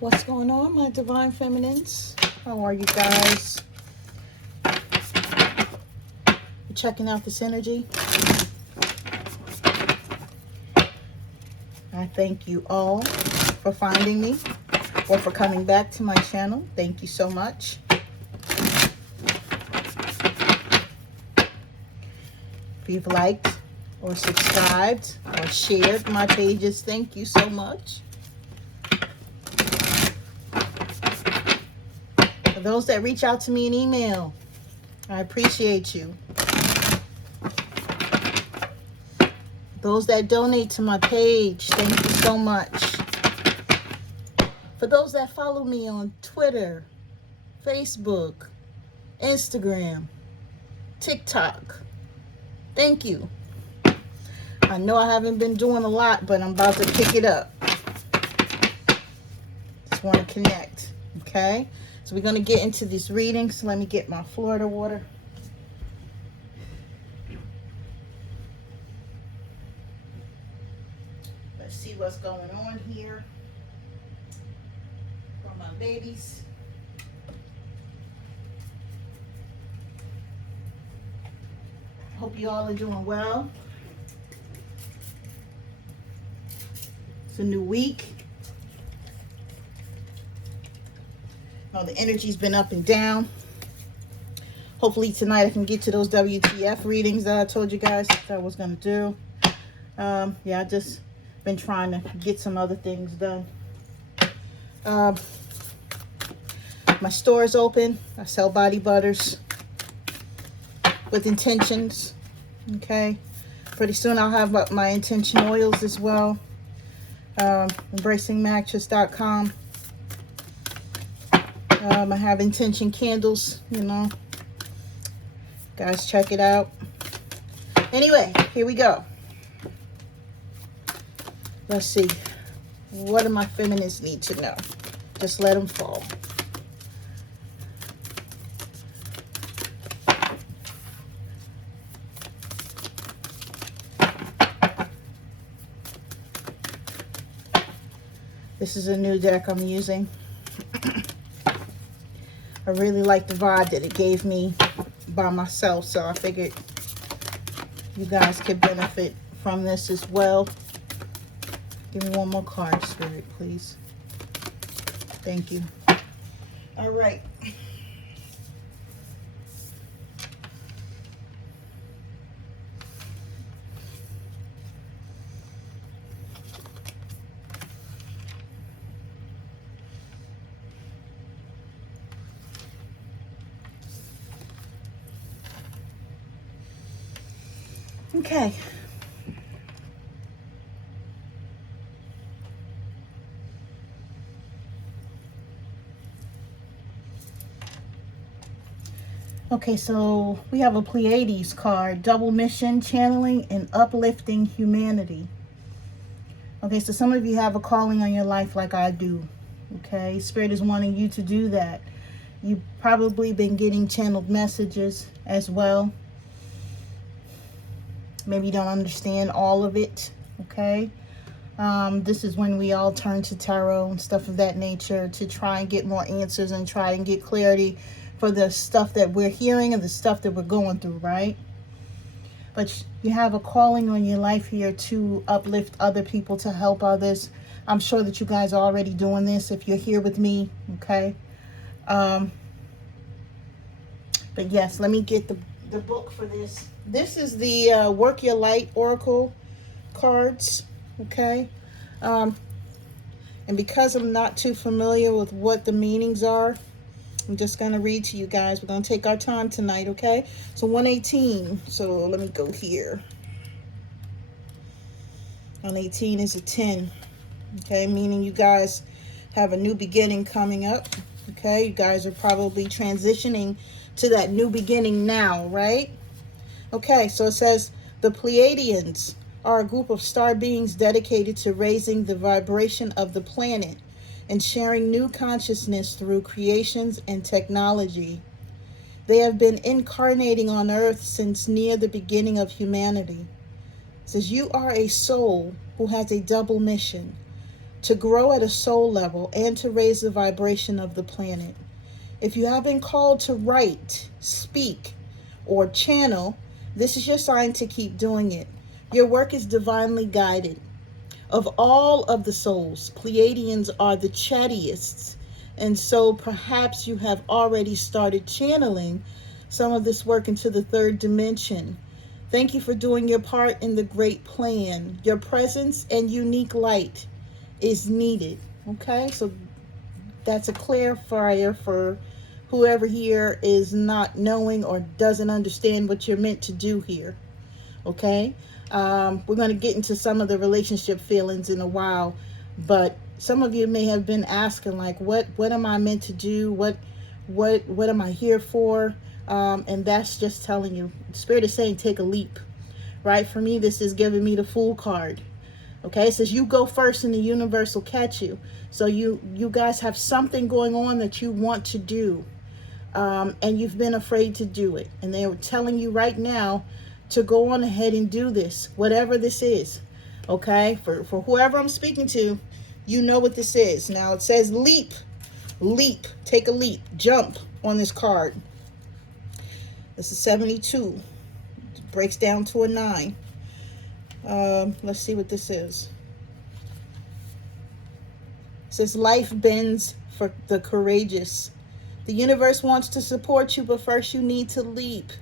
What's going on, my divine feminines? How are you guys? You checking out this energy? I thank you all for finding me or for coming back to my channel. Thank you so much. If you've liked or subscribed or shared my pages, thank you so much. For those that reach out to me in email, I appreciate you. Those that donate to my page, thank you so much. For those that follow me on Twitter, Facebook, Instagram, TikTok, thank you. I know I haven't been doing a lot, but I'm about to pick it up. Just want to connect, okay? So we're going to get into these readings. Let me get my Florida water. Let's see what's going on here for my babies. Hope you all are doing well. It's a new week. Oh, the energy's been up and down. Hopefully tonight I can get to those WTF readings that I told you guys that I was going to do. Yeah, I just been trying to get some other things done. My store is open. I sell body butters with intentions. Okay. Pretty soon I'll have my intention oils as well. Embracingmattress.com. I have intention candles, you know. Guys, check it out. Anyway, here we go. Let's see. What do my feminists need to know? Just let them fall. This is a new deck I'm using. I really like the vibe that it gave me by myself, so I figured you guys could benefit from this as well. Give me one more card, Spirit, please. Thank you. All right. Okay. Okay, so we have a Pleiades card, double mission, channeling and uplifting humanity. Okay, so some of you have a calling on your life like I do. Okay, Spirit is wanting you to do that. You've probably been getting channeled messages as well. Maybe you don't understand all of it, okay? This is when we all turn to tarot and stuff of that nature to try and get more answers and try and get clarity for the stuff that we're hearing and the stuff that we're going through, right? But you have a calling on your life here to uplift other people, to help others. I'm sure that you guys are already doing this if you're here with me, okay? But yes, let me get the book for this. This is the Work Your Light Oracle cards, okay? And because I'm not too familiar with what the meanings are, I'm just going to read to you guys. We're going to take our time tonight, okay? So 118. So let me go here. 118 is a 10, okay? Meaning you guys have a new beginning coming up, okay? You guys are probably transitioning to that new beginning now, right? Okay, so it says, the Pleiadians are a group of star beings dedicated to raising the vibration of the planet and sharing new consciousness through creations and technology. They have been incarnating on Earth since near the beginning of humanity. It says, you are a soul who has a double mission. to grow at a soul level, and to raise the vibration of the planet. If you have been called to write, speak, or channel, this is your sign to keep doing it. Your work is divinely guided. Of all of the souls, Pleiadians are the chattiest, and so perhaps you have already started channeling some of this work into the third dimension. Thank you for doing your part in the great plan. Your presence and unique light is needed. Okay, so that's a clarifier for whoever here is not knowing or doesn't understand what you're meant to do here. Okay, we're going to get into some of the relationship feelings in a while, but some of you may have been asking, like, what am I meant to do? What am I here for? And that's just telling you, Spirit is saying, take a leap. Right? For me, this is giving me the Fool card. Okay, it says you go first and the universe will catch you. So you guys have something going on that you want to do, and you've been afraid to do it. And they're telling you right now to go on ahead and do this, whatever this is. Okay, for whoever I'm speaking to, you know what this is. Now it says leap, leap, take a leap, jump on this card. This is 72. It breaks down to a 9. Let's see what this is. It says life bends for the courageous. The universe wants to support you, but first you need to leap.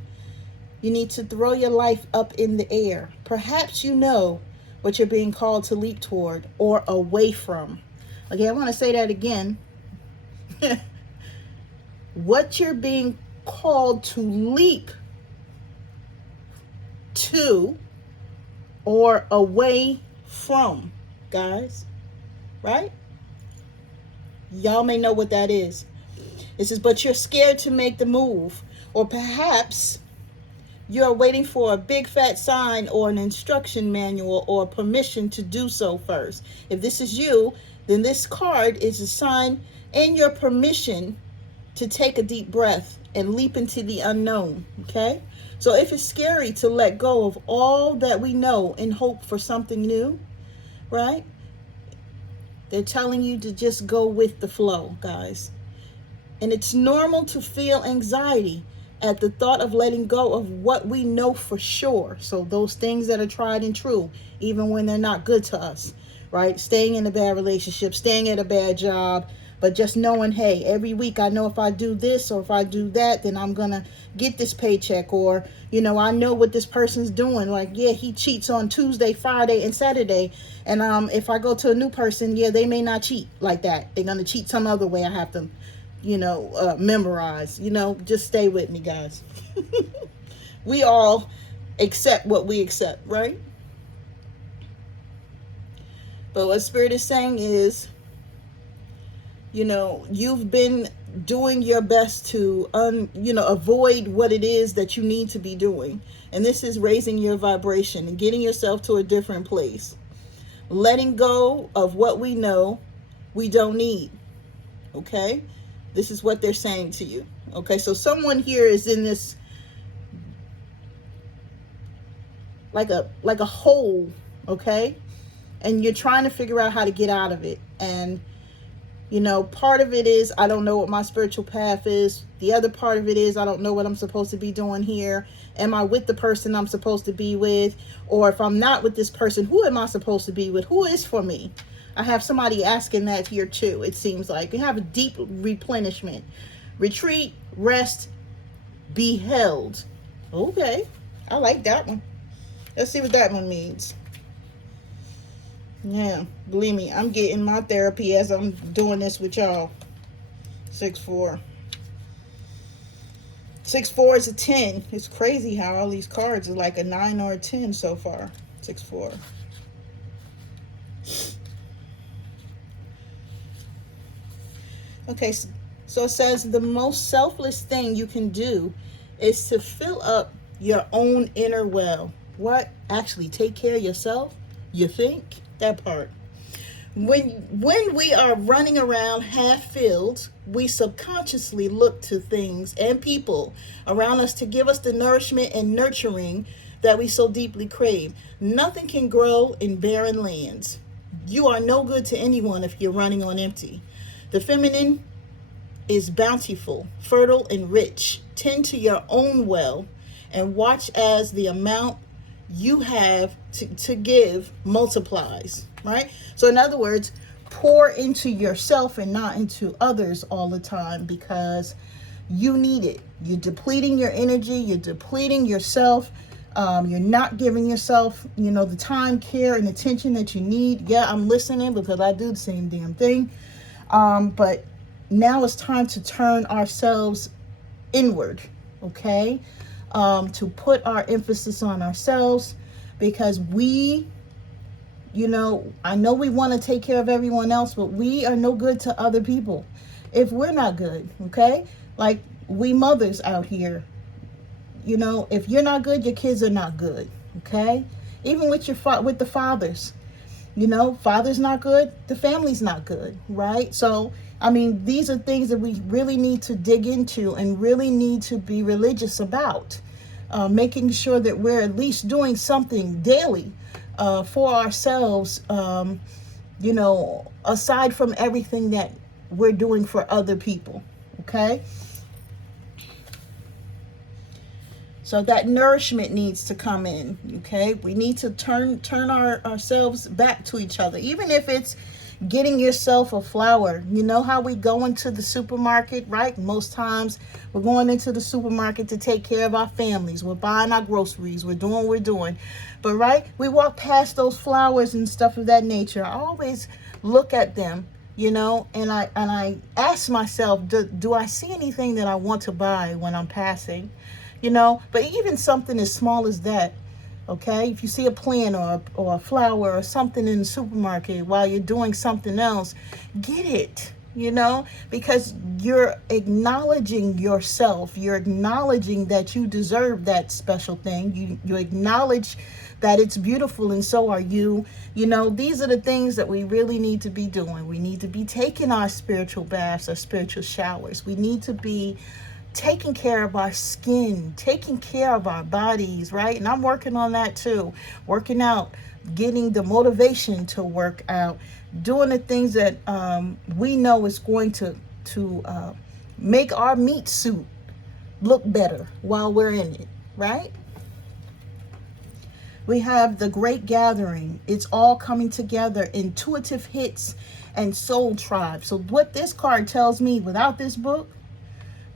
You need to throw your life up in the air. Perhaps you know what you're being called to leap toward or away from. Okay, I want to say that again. What you're being called to leap to or away from, guys. Right? Y'all may know what that is. It says, but you're scared to make the move. Or perhaps you're waiting for a big fat sign or an instruction manual or permission to do so first. If this is you, then this card is a sign and your permission to take a deep breath and leap into the unknown. Okay? So if it's scary to let go of all that we know and hope for something new, right? They're telling you to just go with the flow, guys. And it's normal to feel anxiety at the thought of letting go of what we know for sure. So those things that are tried and true, even when they're not good to us, right? Staying in a bad relationship, staying at a bad job, but just knowing, hey, every week I know if I do this or if I do that, then I'm going to get this paycheck. Or, you know, I know what this person's doing. Like, yeah, he cheats on Tuesday, Friday, and Saturday. And if I go to a new person, yeah, they may not cheat like that. They're going to cheat some other way. I have to, memorize. Just stay with me, guys. We all accept what we accept, right? But what Spirit is saying is, you've been doing your best to avoid what it is that you need to be doing. And this is raising your vibration and getting yourself to a different place. Letting go of what we know we don't need. Okay? This is what they're saying to you. Okay? So someone here is in this like a hole, okay? And you're trying to figure out how to get out of it. And part of it is, I don't know what my spiritual path is. The other part of it is, I don't know what I'm supposed to be doing here. Am I with the person I'm supposed to be with? Or if I'm not with this person, who am I supposed to be with? Who is for me? I have somebody asking that here too, it seems like. You have a deep replenishment. Retreat, rest, be held. Okay, I like that one. Let's see what that one means. Yeah, believe me, I'm getting my therapy as I'm doing this with y'all. 6-4. 6-4 is a 10. It's crazy how all these cards are like a 9 or a 10 so far. 6-4. Okay, so it says the most selfless thing you can do is to fill up your own inner well. What? Actually take care of yourself? You think? That part. When we are running around half filled, we subconsciously look to things and people around us to give us the nourishment and nurturing that we so deeply crave. Nothing can grow in barren lands. You are no good to anyone if you're running on empty. The feminine is bountiful, fertile, and rich. Tend to your own well and watch as the amount you have to give multiplies, right? So, in other words, pour into yourself and not into others all the time, because you need it. You're depleting your energy, you're depleting yourself. You're not giving yourself, the time, care, and attention that you need. Yeah, I'm listening because I do the same damn thing. But now it's time to turn ourselves inward, okay? To put our emphasis on ourselves, because we, I know we want to take care of everyone else, but we are no good to other people if we're not good, okay? Like we mothers out here, if you're not good, your kids are not good, okay? Even with with the fathers, father's not good, the family's not good, right? So, I mean, these are things that we really need to dig into and really need to be religious about, making sure that we're at least doing something daily for ourselves, aside from everything that we're doing for other people, okay? So that nourishment needs to come in, okay? We need to turn ourselves back to each other, even if it's getting yourself a flower. You know how we go into the supermarket, right? Most times we're going into the supermarket to take care of our families. We're buying our groceries. We're doing what we're doing. But, right, we walk past those flowers and stuff of that nature. I always look at them, and I ask myself, do I see anything that I want to buy when I'm passing? But even something as small as that, okay? If you see a plant or a flower or something in the supermarket while you're doing something else, get it, because you're acknowledging yourself. You're acknowledging that you deserve that special thing. You acknowledge that it's beautiful, and so are you. These are the things that we really need to be doing. We need to be taking our spiritual baths, our spiritual showers. We need to be taking care of our skin, taking care of our bodies, right? And I'm working on that too. Working out, getting the motivation to work out, doing the things that we know is going to make our meat suit look better while we're in it, right? We have the Great Gathering. It's all coming together. Intuitive hits and soul tribe. So what this card tells me, without this book,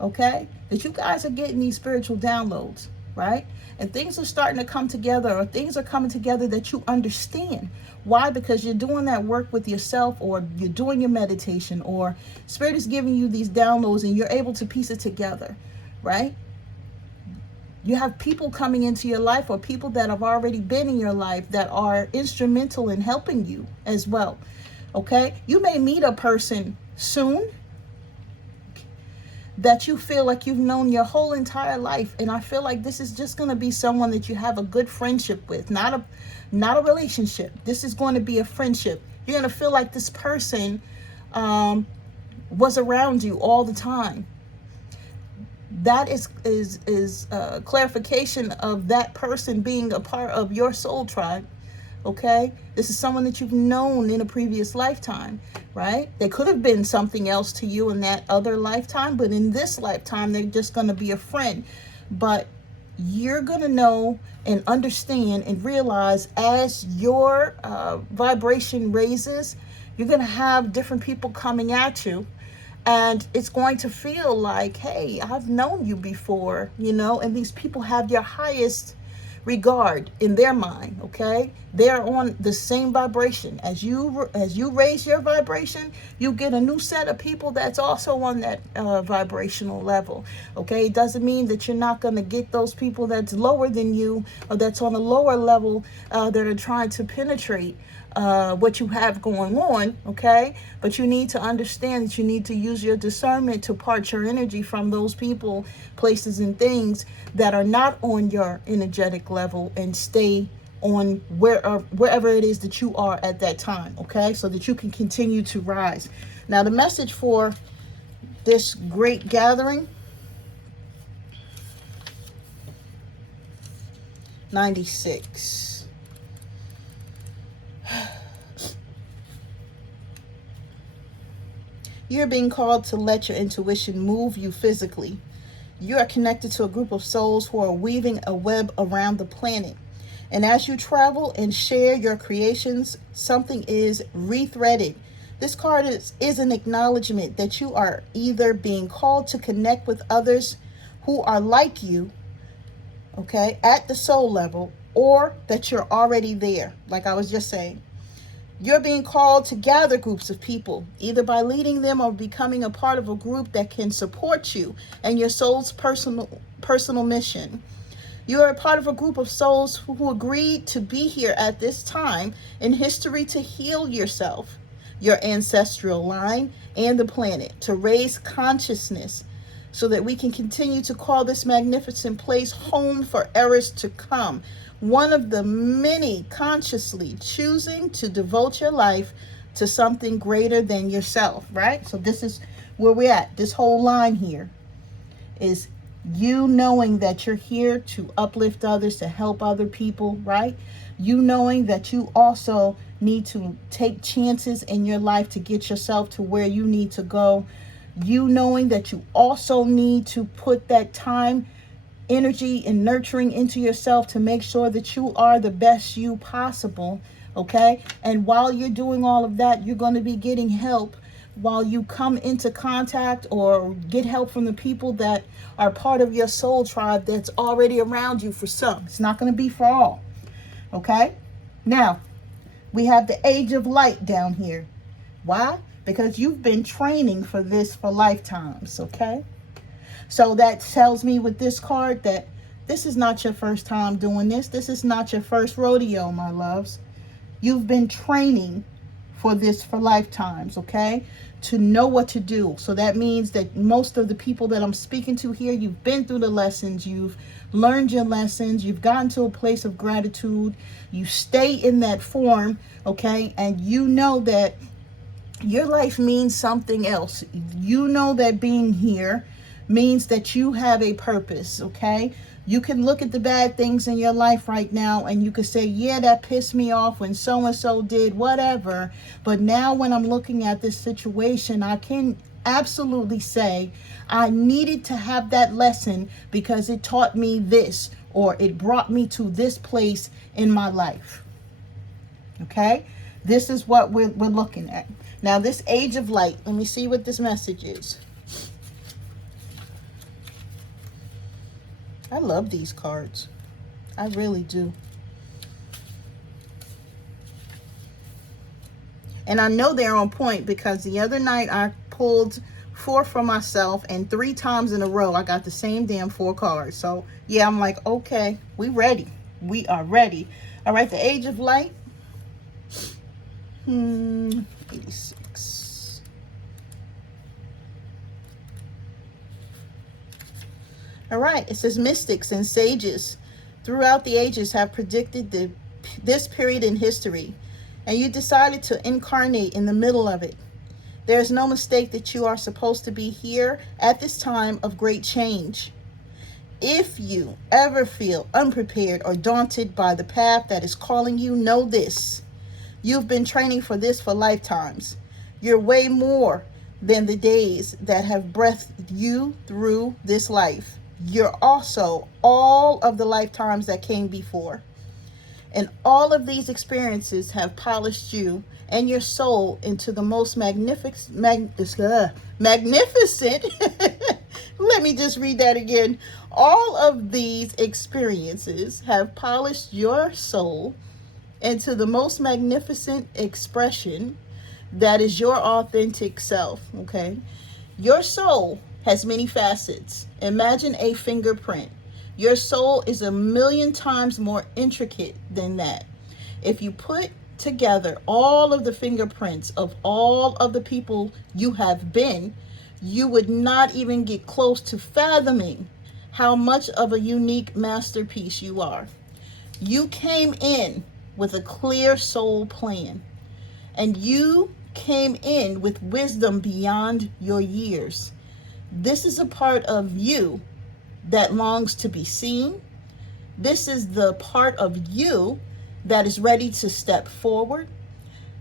okay, that you guys are getting these spiritual downloads, right? And things are starting to come together, or things are coming together that you understand. Why? Because you're doing that work with yourself, or you're doing your meditation, or Spirit is giving you these downloads and you're able to piece it together, right? You have people coming into your life, or people that have already been in your life that are instrumental in helping you as well, okay? You may meet a person soon that you feel like you've known your whole entire life, and I feel like this is just going to be someone that you have a good friendship with, not a relationship. This is going to be a friendship. You're going to feel like this person was around you all the time. That is clarification of that person being a part of your soul tribe. Okay, this is someone that you've known in a previous lifetime, right? They could have been something else to you in that other lifetime, but in this lifetime, they're just going to be a friend. But you're going to know and understand and realize, as your vibration raises, you're going to have different people coming at you. And it's going to feel like, hey, I've known you before, and these people have your highest regard in their mind, okay? They're on the same vibration. As you raise your vibration, you get a new set of people that's also on that vibrational level, okay? It doesn't mean that you're not going to get those people that's lower than you, or that's on a lower level, that are trying to penetrate what you have going on, okay? But you need to understand that you need to use your discernment to part your energy from those people, places, and things that are not on your energetic level, and stay on wherever it is that you are at that time, okay? So that you can continue to rise. Now, the message for this great gathering, 96. You're being called to let your intuition move you physically. You are connected to a group of souls who are weaving a web around the planet. And as you travel and share your creations, something is rethreaded. This card is an acknowledgement that you are either being called to connect with others who are like you, okay, at the soul level, or that you're already there, like I was just saying. You're being called to gather groups of people, either by leading them or becoming a part of a group that can support you and your soul's personal mission. You are a part of a group of souls who agreed to be here at this time in history to heal yourself, your ancestral line, and the planet, to raise consciousness so that we can continue to call this magnificent place home for eras to come. One of the many consciously choosing to devote your life to something greater than yourself, right? So this is where we're at. This whole line here is you knowing that you're here to uplift others, to help other people, right? You knowing that you also need to take chances in your life to get yourself to where you need to go. You knowing that you also need to put that time, energy, and nurturing into yourself to make sure that you are the best you possible, okay? And while you're doing all of that, you're going to be getting help while you come into contact or get help from the people that are part of your soul tribe that's already around you for some. It's not going to be for all, okay? Now, we have the Age of Light down here. Why? Because you've been training for this for lifetimes, okay? So that tells me with this card that this is not your first time doing this. This is not your first rodeo, my loves. You've been training for this for lifetimes, okay? To know what to do. So that means that most of the people that I'm speaking to here, you've been through the lessons, you've learned your lessons, you've gotten to a place of gratitude, you stay in that form, okay? And you know that your life means something else. You know that being here means that you have a purpose, okay? You can look at the bad things in your life right now and you can say, yeah, that pissed me off when so-and-so did whatever. But now when I'm looking at this situation, I can absolutely say I needed to have that lesson because it taught me this, or it brought me to this place in my life, okay? This is what we're looking at. Now, this Age of Light, let me see what this message is. I love these cards. I really do. And I know they're on point because the other night I pulled 4 for myself and 3 times in a row I got the same damn 4 cards. So, yeah, I'm like, okay, we ready. We are ready. All right, the Age of Light. 86. All right, it says mystics and sages throughout the ages have predicted this period in history, and you decided to incarnate in the middle of it. There is no mistake that you are supposed to be here at this time of great change. If you ever feel unprepared or daunted by the path that is calling you, know this. You've been training for this for lifetimes. You're way more than the days that have breathed you through this life. You're also all of the lifetimes that came before. And all of these experiences have polished you and your soul into the most magnificent. Let me just read that again. All of these experiences have polished your soul into the most magnificent expression that is your authentic self, okay? Your soul has many facets. Imagine a fingerprint. Your soul is 1,000,000 times more intricate than that. If you put together all of the fingerprints of all of the people you have been, you would not even get close to fathoming how much of a unique masterpiece you are. You came in with a clear soul plan, and you came in with wisdom beyond your years. This is a part of you that longs to be seen. This is the part of you that is ready to step forward,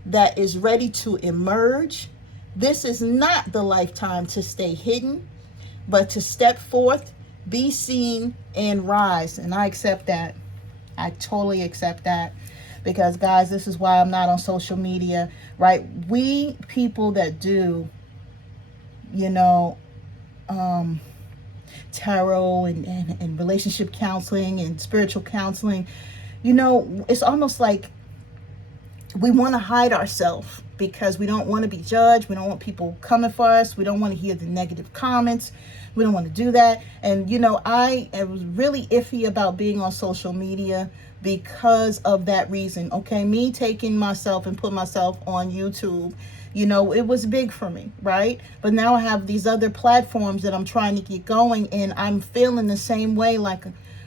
that is ready to emerge, This is not the lifetime to stay hidden, but to step forth, be seen, and rise. And I accept that. I totally accept that. Because, guys, this is why I'm not on social media, right? We people that do, you know, tarot and relationship counseling and spiritual counseling, you know, it's almost like we want to hide ourselves because we don't want to be judged. We don't want people coming for us. We don't want to hear the negative comments. We don't want to do that. And, you know, I was really iffy about being on social media because of that reason. Okay, me taking myself and put myself on YouTube, you know, it was big for me, right? But now I have these other platforms that I'm trying to get going, and I'm feeling the same way like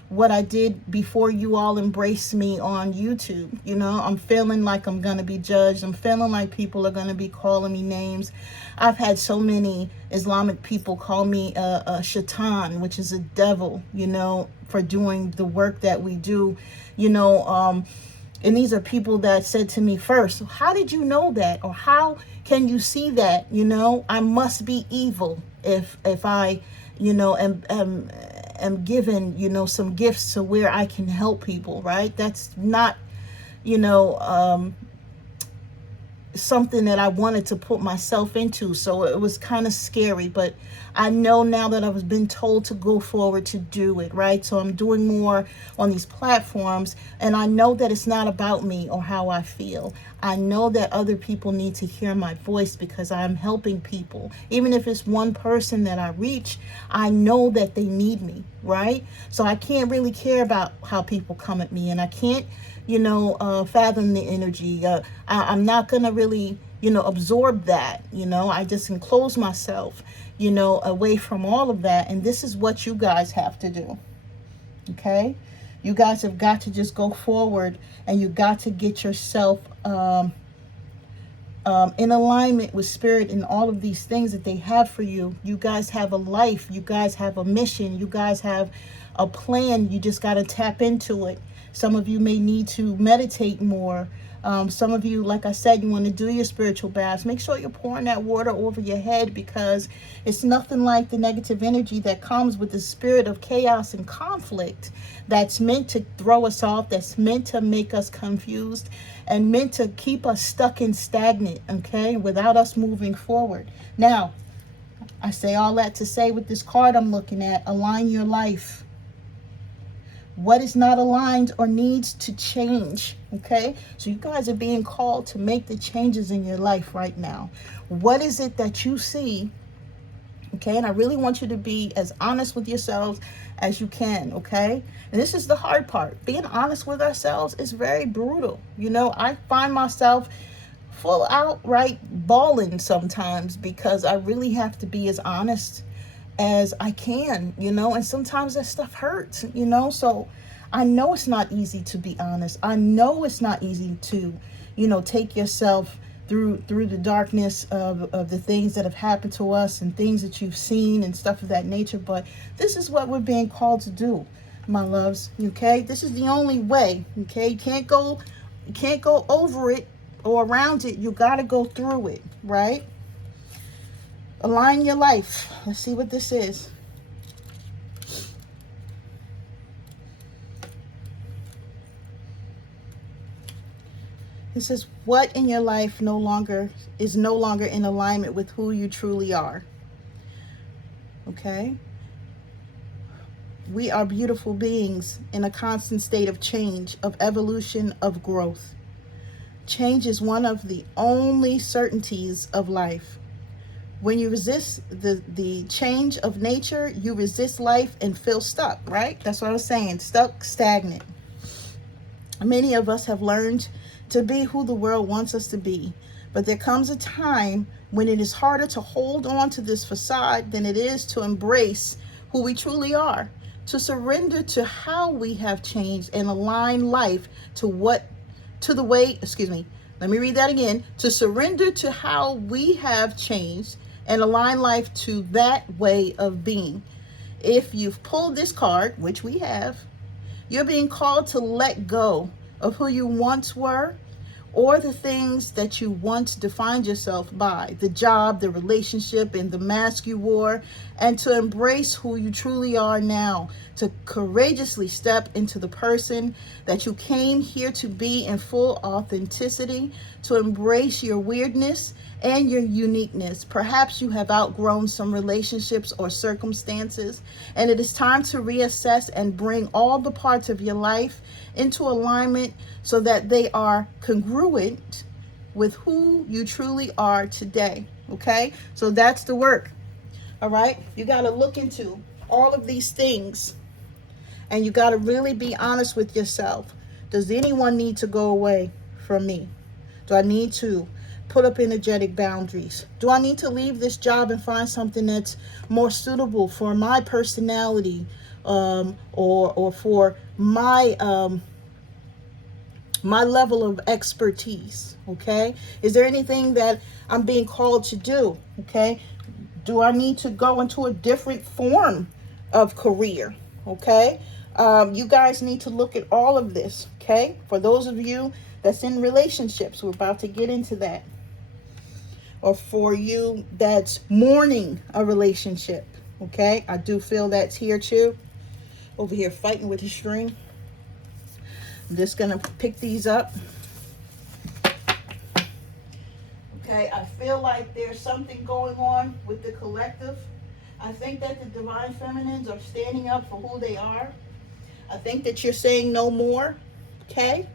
what I did before you all embraced me on YouTube. You know, I'm feeling like I'm going to be judged. I'm feeling like people are going to be calling me names. I've had so many Islamic people call me a shaitan, which is a devil, you know, for doing the work that we do, you know. And these are people that said to me first, how did you know that? Or how can you see that? You know, I must be evil if I, you know, am given, you know, some gifts to where I can help people, right? That's not, you know, something that I wanted to put myself into. So it was kind of scary, but I know now that I've been told to go forward to do it, right? So I'm doing more on these platforms, and I know that it's not about me or how I feel. I know that other people need to hear my voice because I'm helping people. Even if it's one person that I reach, I know that they need me, right? So I can't really care about how people come at me, and I can't, you know, fathom the energy. I'm not going to really, you know, absorb that. You know, I just enclose myself, you know, away from all of that. And this is what you guys have to do. Okay? You guys have got to just go forward, and you got to get yourself in alignment with spirit and all of these things that they have for you. You guys have a life. You guys have a mission. You guys have a plan. You just got to tap into it. Some of you may need to meditate more. Some of you, like I said, you want to do your spiritual baths. Make sure you're pouring that water over your head, because it's nothing like the negative energy that comes with the spirit of chaos and conflict that's meant to throw us off, that's meant to make us confused, and meant to keep us stuck and stagnant, okay, without us moving forward. Now, I say all that to say, with this card I'm looking at, align your life. What is not aligned or needs to change, okay? So you guys are being called to make the changes in your life right now. What is it that you see, okay? And I really want you to be as honest with yourselves as you can, okay? And this is the hard part. Being honest with ourselves is very brutal. You know, I find myself full outright bawling sometimes because I really have to be as honest as I can, you know, and sometimes that stuff hurts, you know. So I know it's not easy to be honest. I know it's not easy to, you know, take yourself through the darkness of the things that have happened to us and things that you've seen and stuff of that nature. But this is what we're being called to do, my loves, okay? This is the only way, okay? You can't go over it or around it. You got to go through it, right? Align your life. Let's see what this is. This is what in your life is no longer in alignment with who you truly are. Okay? We are beautiful beings in a constant state of change, of evolution, of growth. Change is one of the only certainties of life. When you resist the change of nature, you resist life and feel stuck, right? That's what I was saying, stuck, stagnant. Many of us have learned to be who the world wants us to be, but there comes a time when it is harder to hold on to this facade than it is to embrace who we truly are, to surrender to how we have changed and align life let me read that again. To surrender to how we have changed and align life to that way of being. If you've pulled this card, which we have, you're being called to let go of who you once were or the things that you once defined yourself by, the job, the relationship, and the mask you wore, and to embrace who you truly are now, to courageously step into the person that you came here to be in full authenticity, to embrace your weirdness and your uniqueness. Perhaps you have outgrown some relationships or circumstances, and it is time to reassess and bring all the parts of your life into alignment so that they are congruent with who you truly are today. Okay, so that's the work. All right, you got to look into all of these things, and you got to really be honest with yourself. Does anyone need to go away from me? Do I need to put up energetic boundaries? Do I need to leave this job and find something that's more suitable for my personality, or for my my level of expertise? Okay, is there anything that I'm being called to do? Okay, do I need to go into a different form of career? Okay, you guys need to look at all of this. Okay, for those of you that's in relationships, we're about to get into that. Or for you that's mourning a relationship. Okay, I do feel that's here too. Over here fighting with the string. I'm just gonna pick these up. Okay, I feel like there's something going on with the collective. I think that the divine feminines are standing up for who they are. I think that you're saying no more. Okay,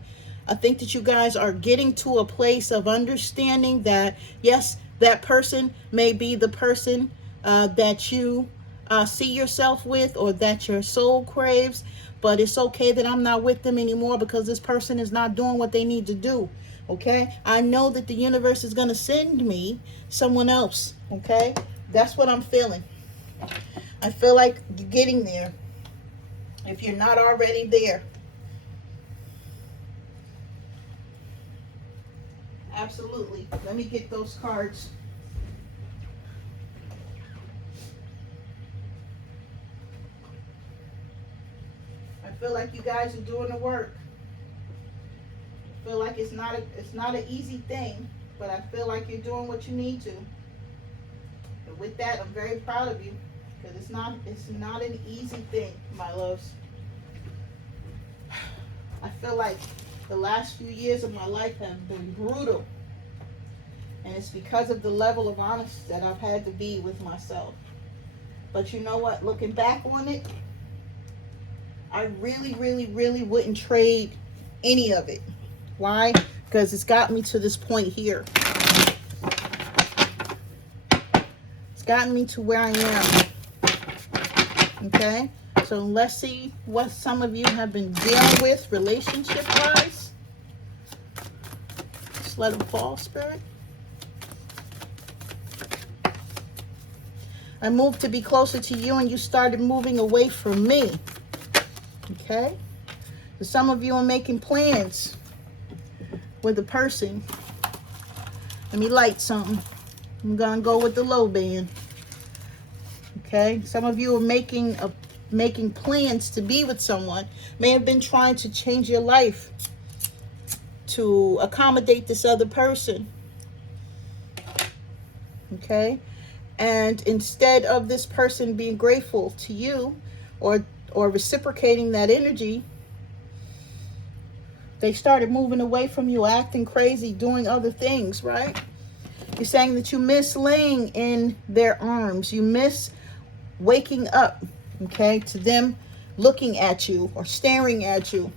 I think that you guys are getting to a place of understanding that, yes, that person may be the person that you see yourself with, or that your soul craves, but it's okay that I'm not with them anymore because this person is not doing what they need to do. Okay, I know that the universe is going to send me someone else. Okay, that's what I'm feeling. I feel like you're getting there if you're not already there. Absolutely. Let me get those cards. I feel like you guys are doing the work. I feel like it's not an easy thing, but I feel like you're doing what you need to. And with that, I'm very proud of you, because it's not an easy thing, my loves. I feel like the last few years of my life have been brutal, and it's because of the level of honesty that I've had to be with myself. But you know what? Looking back on it, I really, really, really wouldn't trade any of it. Why? Because it's got me to this point here. It's gotten me to where I am. Okay? So let's see what some of you have been dealing with relationship-wise. Just let them fall, Spirit. I moved to be closer to you, and you started moving away from me. Okay? So some of you are making plans with a person. Let me light something. I'm going to go with the low band. Okay? Some of you are making plans to be with someone. May have been trying to change your life to accommodate this other person. Okay? And instead of this person being grateful to you or reciprocating that energy, they started moving away from you, acting crazy, doing other things, right? You're saying that you miss laying in their arms. You miss waking up, okay, to them looking at you or staring at you.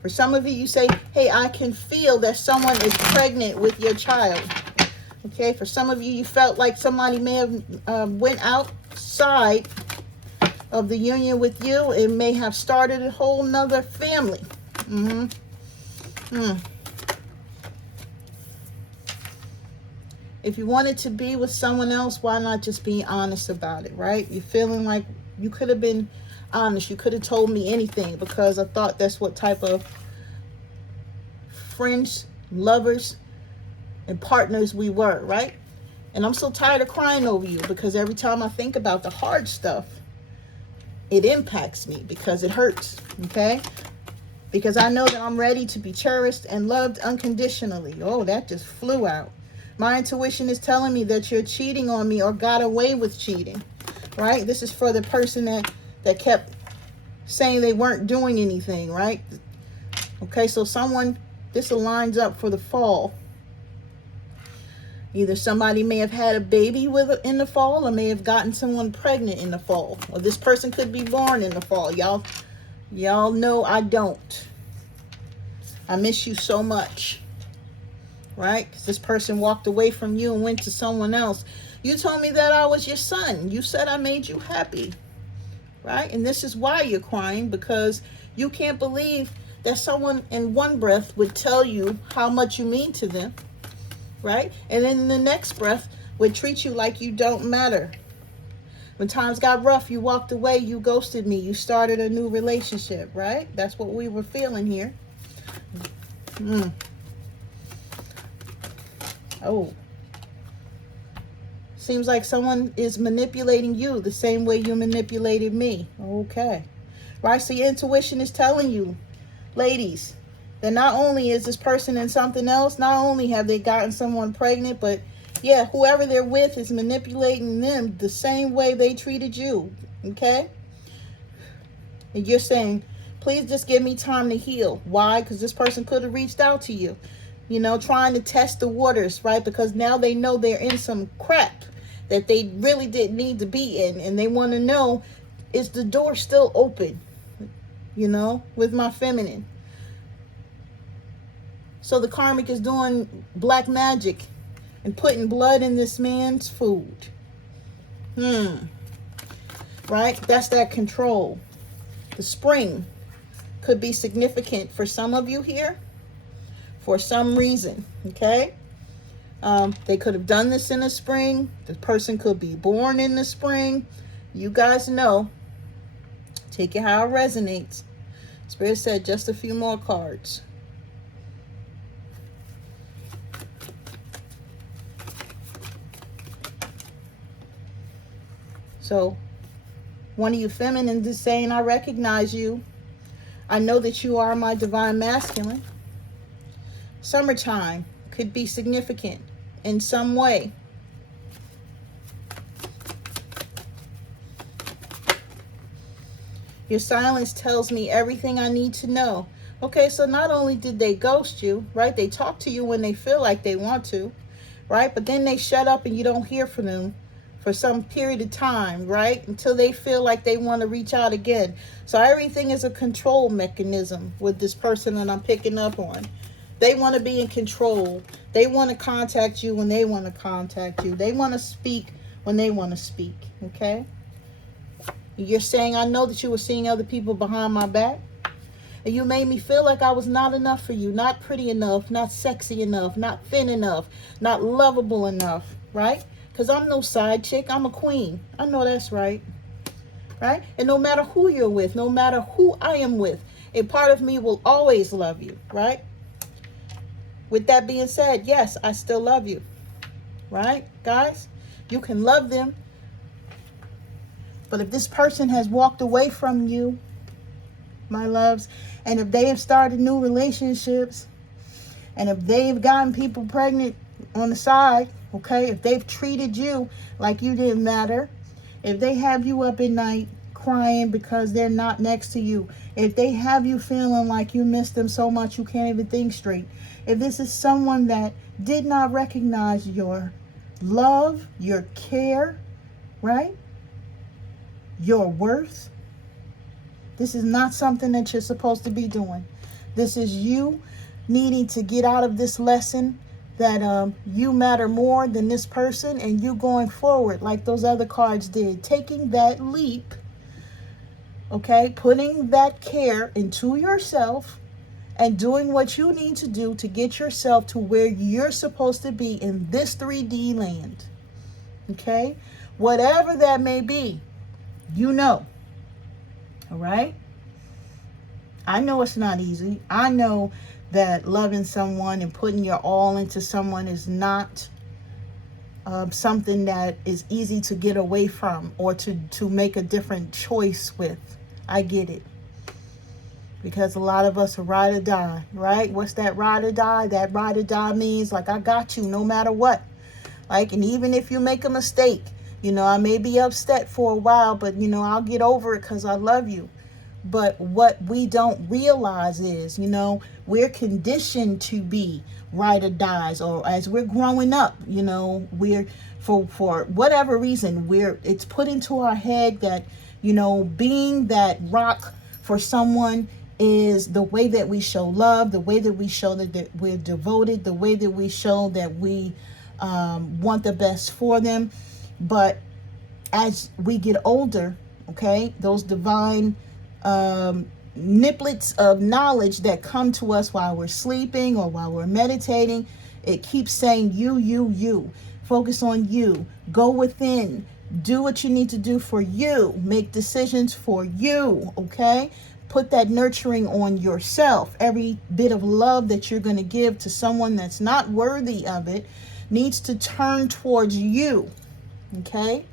For some of you, you say, hey, I can feel that someone is pregnant with your child. Okay, for some of you, you felt like somebody may have went outside of the union with you. It may have started a whole nother family. If you wanted to be with someone else, why not just be honest about it, right? You're feeling like you could have been honest. You could have told me anything, because I thought that's what type of friends, lovers, and partners we were, right? And I'm so tired of crying over you, because every time I think about the hard stuff, it impacts me because it hurts, okay? because I know that I'm ready to be cherished and loved unconditionally. Oh, that just flew out. My intuition is telling me that you're cheating on me or got away with cheating, right? This is for the person that kept saying they weren't doing anything, right? Okay, so someone, this aligns up for the fall. Either somebody may have had a baby in the fall, or may have gotten someone pregnant in the fall, or this person could be born in the fall. Y'all know I don't. I miss you so much, right? 'Cause this person walked away from you and went to someone else. You told me that I was your son. You said I made you happy, right? And this is why you're crying, because you can't believe that someone in one breath would tell you how much you mean to them, right? And then in the next breath would treat you like you don't matter. When times got rough, you walked away, you ghosted me, you started a new relationship, right? That's what we were feeling here. Oh. Seems like someone is manipulating you the same way you manipulated me. Okay. Right? So your intuition is telling you, ladies, that not only is this person in something else, not only have they gotten someone pregnant, but yeah, whoever they're with is manipulating them the same way they treated you. Okay? And you're saying, please just give me time to heal. Why? Because this person could have reached out to you, you know, trying to test the waters, right? Because now they know they're in some crap that they really didn't need to be in. And they want to know, is the door still open, you know, with my feminine? So the karmic is doing black magic and putting blood in this man's food. Right? That's that control. The spring could be significant for some of you here for some reason. Okay? They could have done this in the spring. The person could be born in the spring. You guys know. Take it how it resonates. Spirit said just a few more cards. So, one of you feminines is saying, I recognize you. I know that you are my divine masculine. Summertime could be significant in some way. Your silence tells me everything I need to know. Okay, so not only did they ghost you, right? They talk to you when they feel like they want to, right? But then they shut up and you don't hear from them for some period of time, right? Until they feel like they want to reach out again. So everything is a control mechanism with this person that I'm picking up on. They want to be in control. They want to contact you when they want to contact you. They want to speak when they want to speak, okay? You're saying, I know that you were seeing other people behind my back. And you made me feel like I was not enough for you. Not pretty enough, not sexy enough, not thin enough, not lovable enough, right? Because I'm no side chick. I'm a queen. I know that's right. Right? And no matter who you're with, no matter who I am with, a part of me will always love you. Right? With that being said, yes, I still love you. Right? Guys, you can love them. But if this person has walked away from you, my loves, and if they have started new relationships, and if they've gotten people pregnant on the side, okay, if they've treated you like you didn't matter, if they have you up at night crying because they're not next to you, if they have you feeling like you miss them so much you can't even think straight, if this is someone that did not recognize your love, your care, right, your worth, this is not something that you're supposed to be doing. This is you needing to get out of this lesson that you matter more than this person, and you going forward like those other cards did, taking that leap, okay, putting that care into yourself and doing what you need to do to get yourself to where you're supposed to be in this 3D land, okay, whatever that may be, you know. All right? I know it's not easy. I know that loving someone and putting your all into someone is not something that is easy to get away from or to make a different choice with. I get it. Because a lot of us are ride or die, right? What's that ride or die? That ride or die means like, I got you no matter what. Like, and even if you make a mistake, I may be upset for a while, but I'll get over it because I love you. But what we don't realize is, we're conditioned to be ride or dies, or as we're growing up, we're for whatever reason, it's put into our head that, being that rock for someone is the way that we show love, the way that we show that we're devoted, the way that we show that we want the best for them. But as we get older, okay, those divine niblets of knowledge that come to us while we're sleeping or while we're meditating, it keeps saying you. Focus on you. Go within. Do what you need to do for you. Make decisions for you, okay? Put that nurturing on yourself. Every bit of love that you're going to give to someone that's not worthy of it needs to turn towards you, okay?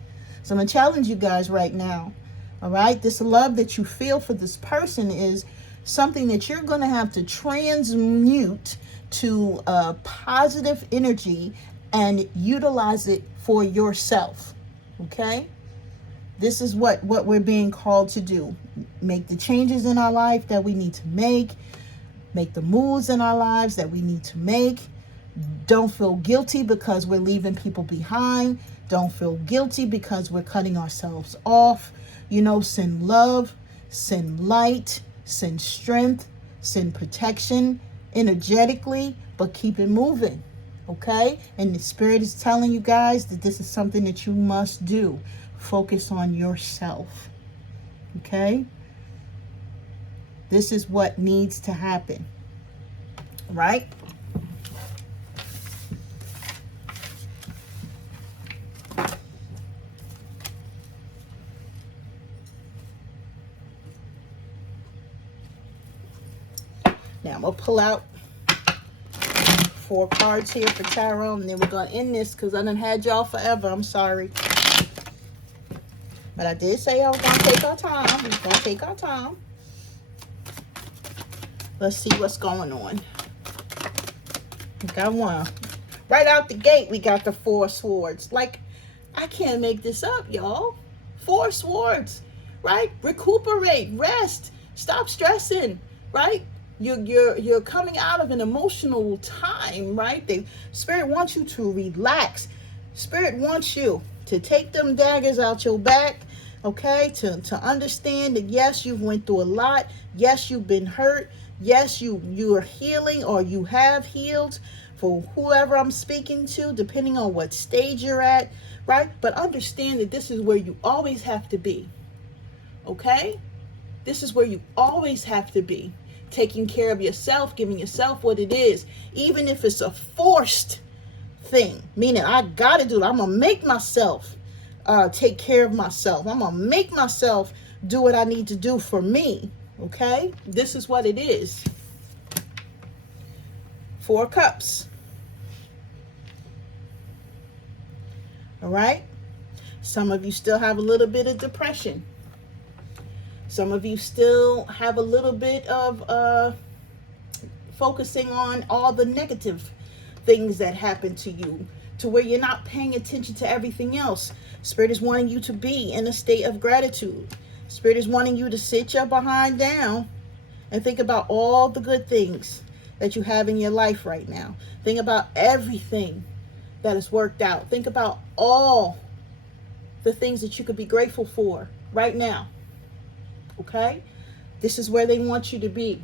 So I'm going to challenge you guys right now, all right? This love that you feel for this person is something that you're going to have to transmute to positive energy and utilize it for yourself, okay? This is what we're being called to do. Make the changes in our life that we need to make the moves in our lives that we need to make. Don't feel guilty because we're leaving people behind. Don't feel guilty because we're cutting ourselves off. Send love, send light, send strength, send protection energetically, but keep it moving, okay? And the Spirit is telling you guys that this is something that you must do. Focus on yourself, okay? This is what needs to happen, right? Now I'm going to pull out 4 cards here for tarot, and then we're going to end this because I done had y'all forever. I'm sorry. But I did say I was going to take our time. We're going to take our time. Let's see what's going on. We got one. Right out the gate, we got the 4 swords. Like, I can't make this up, y'all. 4 swords, right? Recuperate, rest, stop stressing, right? You're coming out of an emotional time, right? The Spirit wants you to relax. Spirit wants you to take them daggers out your back, okay? To understand that yes, you went through a lot. Yes, you've been hurt. Yes, you are healing, or you have healed, for whoever I'm speaking to, depending on what stage you're at, right? But understand that this is where you always have to be, okay? This is where you always have to be. Taking care of yourself, giving yourself what it is, even if it's a forced thing, meaning I gotta do it. I'm gonna make myself take care of myself. I'm gonna make myself do what I need to do for me, okay? This is what it is. 4 cups. All right? Some of you still have a little bit of depression. Some of you still have a little bit of focusing on all the negative things that happen to you, to where you're not paying attention to everything else. Spirit is wanting you to be in a state of gratitude. Spirit is wanting you to sit your behind down and think about all the good things that you have in your life right now. Think about everything that has worked out. Think about all the things that you could be grateful for right now. Okay? This is where they want you to be.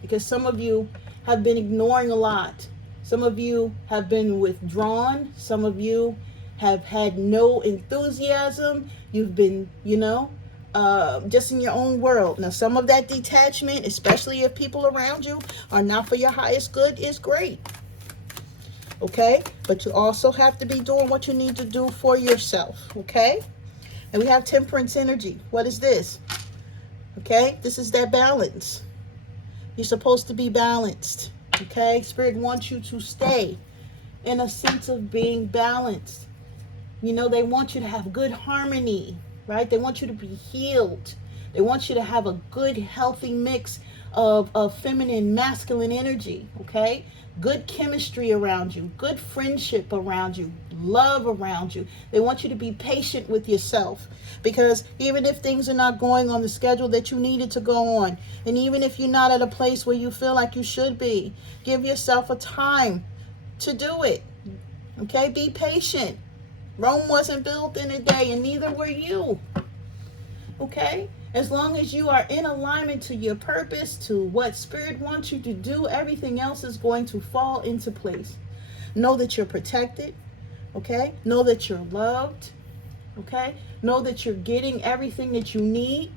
Because some of you have been ignoring a lot. Some of you have been withdrawn. Some of you have had no enthusiasm. You've been, just in your own world. Now, some of that detachment, especially if people around you are not for your highest good, is great. Okay? But you also have to be doing what you need to do for yourself. Okay? And we have temperance energy. What is this? Okay? This is that balance. You're supposed to be balanced. Okay? Spirit wants you to stay in a sense of being balanced. They want you to have good harmony, right? They want you to be healed. They want you to have a good, healthy mix of feminine, masculine energy, okay? Good chemistry around you, good friendship around you, love around you. They want you to be patient with yourself, because even if things are not going on the schedule that you needed to go on, and even if you're not at a place where you feel like you should be, give yourself a time to do it, okay? Be patient. Rome wasn't built in a day, and neither were you, okay? As long as you are in alignment to your purpose, to what Spirit wants you to do, everything else is going to fall into place. Know that you're protected, okay? Know that you're loved, okay? Know that you're getting everything that you need,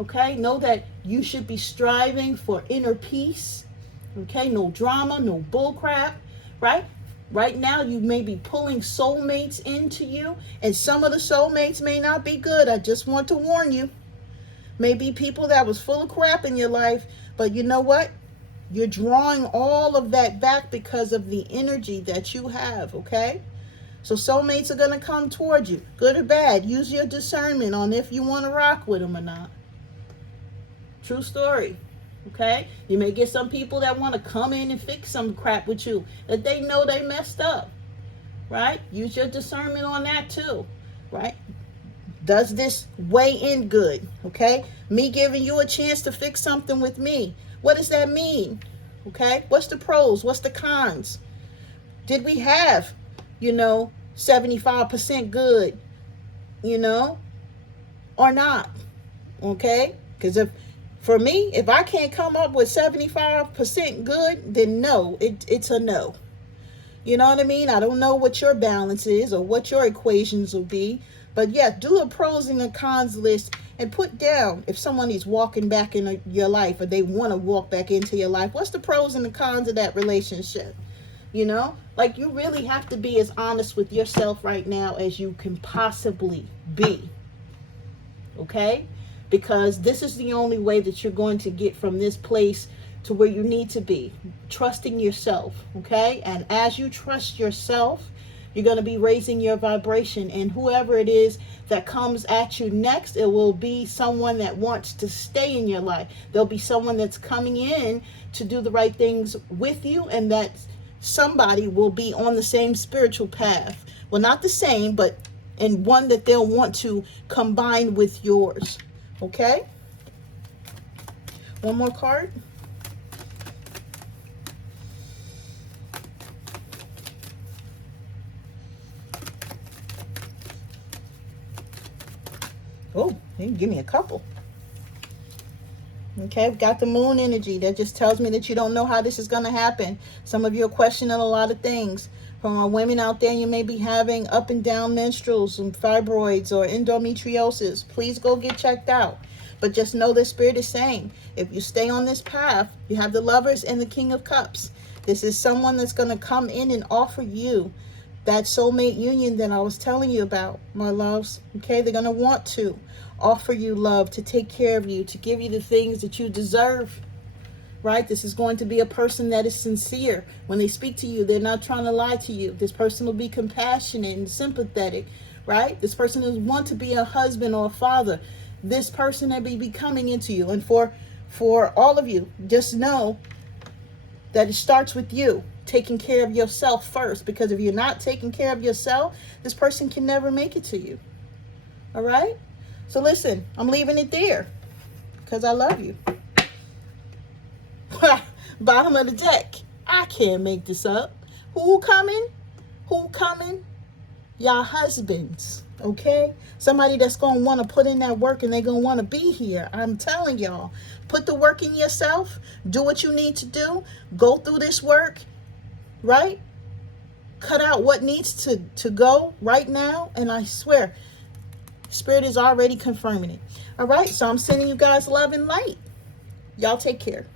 okay? Know that you should be striving for inner peace, okay? No drama, no bullcrap, right? Right now, you may be pulling soulmates into you, and some of the soulmates may not be good. I just want to warn you. Maybe people that was full of crap in your life, but you know what? You're drawing all of that back because of the energy that you have, okay? So soulmates are going to come towards you, good or bad. Use your discernment on if you want to rock with them or not. True story, okay? You may get some people that want to come in and fix some crap with you that they know they messed up, right? Use your discernment on that too, right? Does this weigh in good? Okay. Me giving you a chance to fix something with me. What does that mean? Okay. What's the pros? What's the cons? Did we have, 75% good, or not? Okay. Because for me, if I can't come up with 75% good, then no, it's a no. You know what I mean? I don't know what your balance is or what your equations will be. But yeah, do a pros and a cons list and put down if someone is walking back in your life or they want to walk back into your life. What's the pros and the cons of that relationship? Like you really have to be as honest with yourself right now as you can possibly be. Okay? Because this is the only way that you're going to get from this place to where you need to be. Trusting yourself. Okay? And as you trust yourself, you're going to be raising your vibration, and whoever it is that comes at you next, it will be someone that wants to stay in your life. There'll be someone that's coming in to do the right things with you, and that somebody will be on the same spiritual path. Well, not the same, but in one that they'll want to combine with yours. Okay? One more card. Oh, you can give me a couple. Okay, we've got the moon energy. That just tells me that you don't know how this is going to happen. Some of you are questioning a lot of things. From our women out there, you may be having up and down menstruals and fibroids or endometriosis. Please go get checked out. But just know the Spirit is saying, if you stay on this path, you have the Lovers and the King of Cups. This is someone that's going to come in and offer you that soulmate union that I was telling you about, my loves. Okay, they're going to want to offer you love, to take care of you, to give you the things that you deserve, right? This is going to be a person that is sincere. When they speak to you, they're not trying to lie to you. This person will be compassionate and sympathetic, right? This person is want to be a husband or a father. This person that be coming into you. And for all of you, just know that it starts with you taking care of yourself first, because if you're not taking care of yourself, this person can never make it to you. All right? So listen, I'm leaving it there because I love you. Bottom of the deck. I can't make this up. Who coming? Who coming? Y'all husbands, okay? Somebody that's going to want to put in that work, and they're going to want to be here. I'm telling y'all, put the work in yourself. Do what you need to do. Go through this work, right? Cut out what needs to go right now, and I swear, Spirit is already confirming it. All right, so I'm sending you guys love and light. Y'all take care.